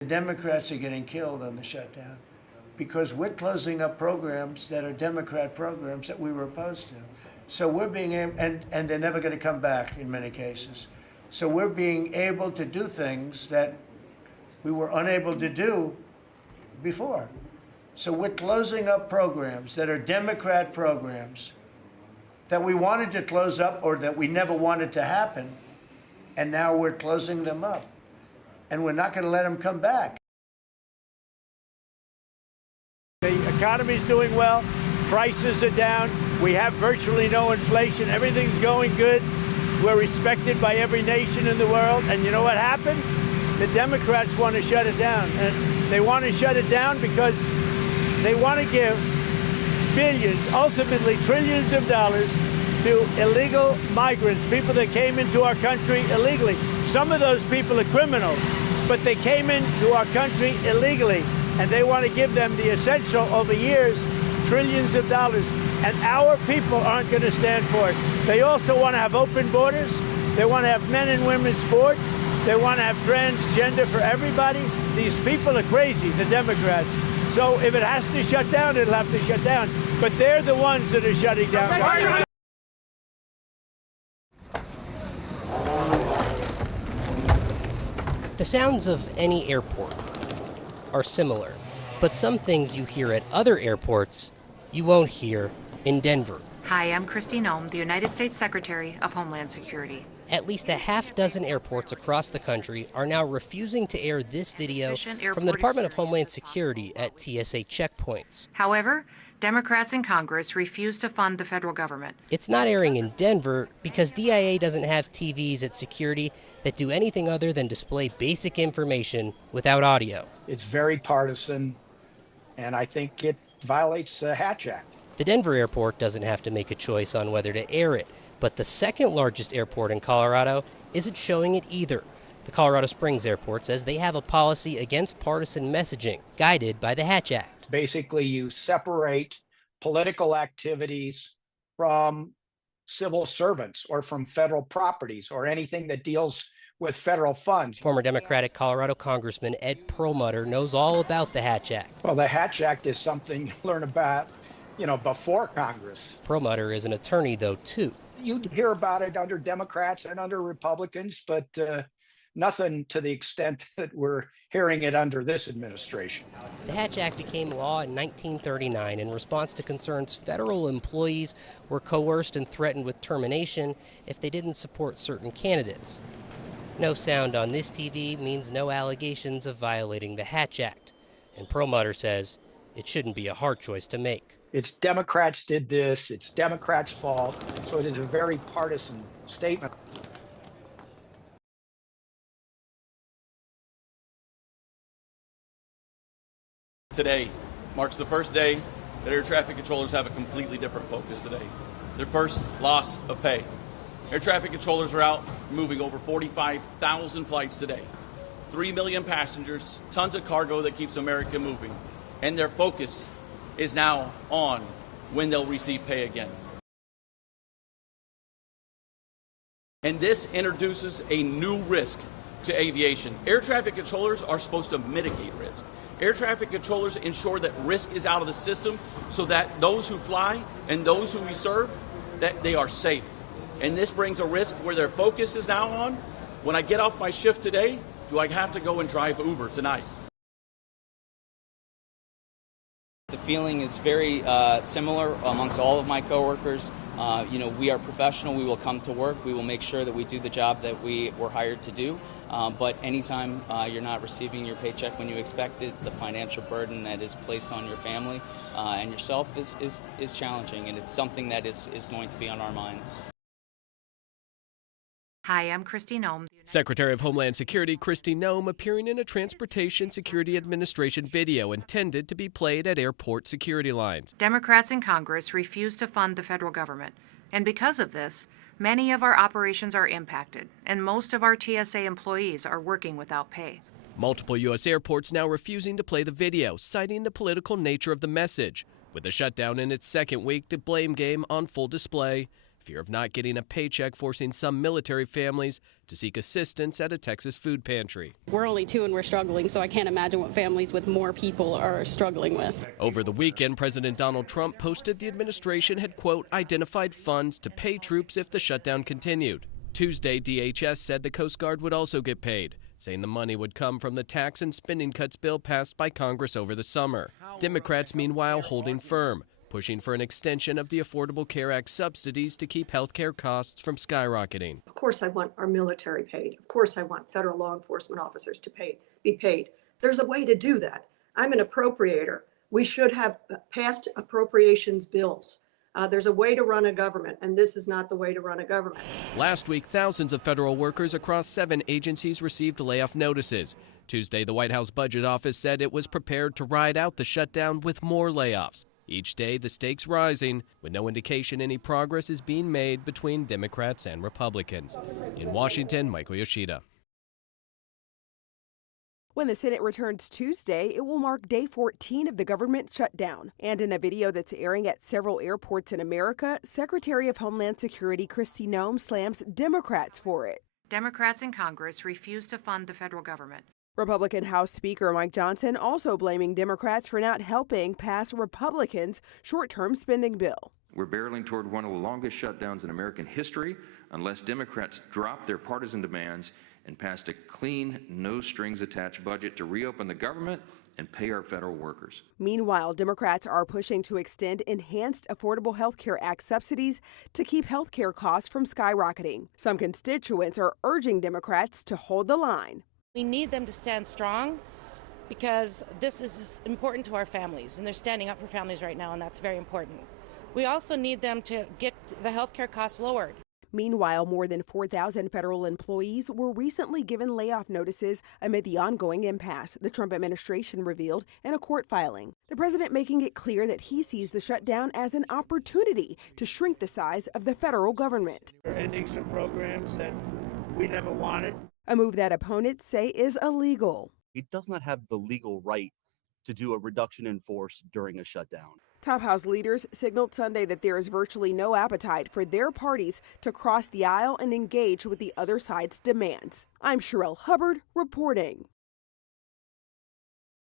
The Democrats are getting killed on the shutdown because we're closing up programs that are Democrat programs that we were opposed to. So we're being able, and they're never going to come back in many cases. So we're being able to do things that we were unable to do before. So we're closing up programs that are Democrat programs that we wanted to close up or that we never wanted to happen, and now we're closing them up. And we're not going to let them come back. The economy's doing well, prices are down, we have virtually no inflation, everything's going good, we're respected by every nation in the world, and you know what happened? The Democrats want to shut it down, and they want to shut it down because they want to give billions, ultimately trillions of dollars to illegal migrants, people that came into our country illegally. Some of those people are criminals, but they came into our country illegally, and they want to give them the essential over years, trillions of dollars, and our people aren't going to stand for it. They also want to have open borders. They want to have men and women's sports. They want to have transgender for everybody. These people are crazy, the Democrats. So if it has to shut down, it'll have to shut down. But they're the ones that are shutting down. The sounds of any airport are similar, but some things you hear at other airports you won't hear in Denver. Hi, I'm Christine Ohm, the United States Secretary of Homeland Security. At least a half dozen airports across the country are now refusing to air this video from the Department of Homeland Security at TSA checkpoints. However, Democrats in Congress refuse to fund the federal government. It's not airing in Denver because DIA doesn't have TVs at security that do anything other than display basic information without audio. It's very partisan, and I think it violates the Hatch Act. The Denver airport doesn't have to make a choice on whether to air it, but the second largest airport in Colorado isn't showing it either. The Colorado Springs airport says they have a policy against partisan messaging, guided by the Hatch Act. Basically, you separate political activities from civil servants or from federal properties or anything that deals with federal funds. Former Democratic Colorado Congressman Ed Perlmutter knows all about the Hatch Act. Well, the Hatch Act is something you learn about, before Congress. Perlmutter is an attorney, though, too. You hear about it under Democrats and under Republicans, but nothing to the extent that we're hearing it under this administration. The Hatch Act became law in 1939 in response to concerns federal employees were coerced and threatened with termination if they didn't support certain candidates. No sound on this TV means no allegations of violating the Hatch Act. And Perlmutter says it shouldn't be a hard choice to make. It's Democrats did this, it's Democrats' fault, so it is a very partisan statement. Today marks the first day that air traffic controllers have a completely different focus today. Their first loss of pay. Air traffic controllers are out moving over 45,000 flights today. 3 million passengers, tons of cargo that keeps America moving. And their focus is now on when they'll receive pay again. And this introduces a new risk to aviation. Air traffic controllers are supposed to mitigate risk. Air traffic controllers ensure that risk is out of the system so that those who fly and those who we serve, that they are safe. And this brings a risk where their focus is now on, when I get off my shift today, do I have to go and drive Uber tonight? The feeling is very similar amongst all of my coworkers. We are professional. We will come to work. We will make sure that we do the job that we were hired to do. But anytime you're not receiving your paycheck when you expect it, the financial burden that is placed on your family and yourself is challenging, and it's something that is going to be on our minds. Hi, I'm Christine Ohm. Secretary of Homeland Security Christine Ohm appearing in a Transportation Security Administration video intended to be played at airport security lines. Democrats in Congress refuse to fund the federal government, and because of this, many of our operations are impacted, and most of our TSA employees are working without pay. Multiple U.S. airports now refusing to play the video, citing the political nature of the message. With the shutdown in its second week, the blame game on full display. Fear of not getting a paycheck forcing some military families to seek assistance at a Texas food pantry. We're only 2 and we're struggling, so I can't imagine what families with more people are struggling with. Over the weekend, President Donald Trump posted the administration had, quote, identified funds to pay troops if the shutdown continued. Tuesday, DHS said the Coast Guard would also get paid, saying the money would come from the tax and spending cuts bill passed by Congress over the summer. Democrats, meanwhile, holding firm, pushing for an extension of the Affordable Care Act subsidies to keep health care costs from skyrocketing. Of course I want our military paid. Of course I want federal law enforcement officers to be paid. There's a way to do that. I'm an appropriator. We should have passed appropriations bills. There's a way to run a government, and this is not the way to run a government. Last week, thousands of federal workers across 7 agencies received layoff notices. Tuesday, the White House Budget Office said it was prepared to ride out the shutdown with more layoffs. Each day, the stakes rising, with no indication any progress is being made between Democrats and Republicans. In Washington, Michael Yoshida. When the Senate returns Tuesday, it will mark day 14 of the government shutdown. And in a video that's airing at several airports in America, Secretary of Homeland Security Kristi Noem slams Democrats for it. Democrats in Congress refuse to fund the federal government. Republican House Speaker Mike Johnson also blaming Democrats for not helping pass Republicans' short-term spending bill. We're barreling toward one of the longest shutdowns in American history unless Democrats drop their partisan demands and pass a clean, no-strings-attached budget to reopen the government and pay our federal workers. Meanwhile, Democrats are pushing to extend enhanced Affordable Health Care Act subsidies to keep health care costs from skyrocketing. Some constituents are urging Democrats to hold the line. We need them to stand strong because this is important to our families, and they're standing up for families right now, and that's very important. We also need them to get the health care costs lowered. Meanwhile, more than 4,000 federal employees were recently given layoff notices amid the ongoing impasse, the Trump administration revealed in a court filing. The president making it clear that he sees the shutdown as an opportunity to shrink the size of the federal government. We're ending some programs that we never wanted. A move that opponents say is illegal. He does not have the legal right to do a reduction in force during a shutdown. Top House leaders signaled Sunday that there is virtually no appetite for their parties to cross the aisle and engage with the other side's demands. I'm Sherelle Hubbard reporting.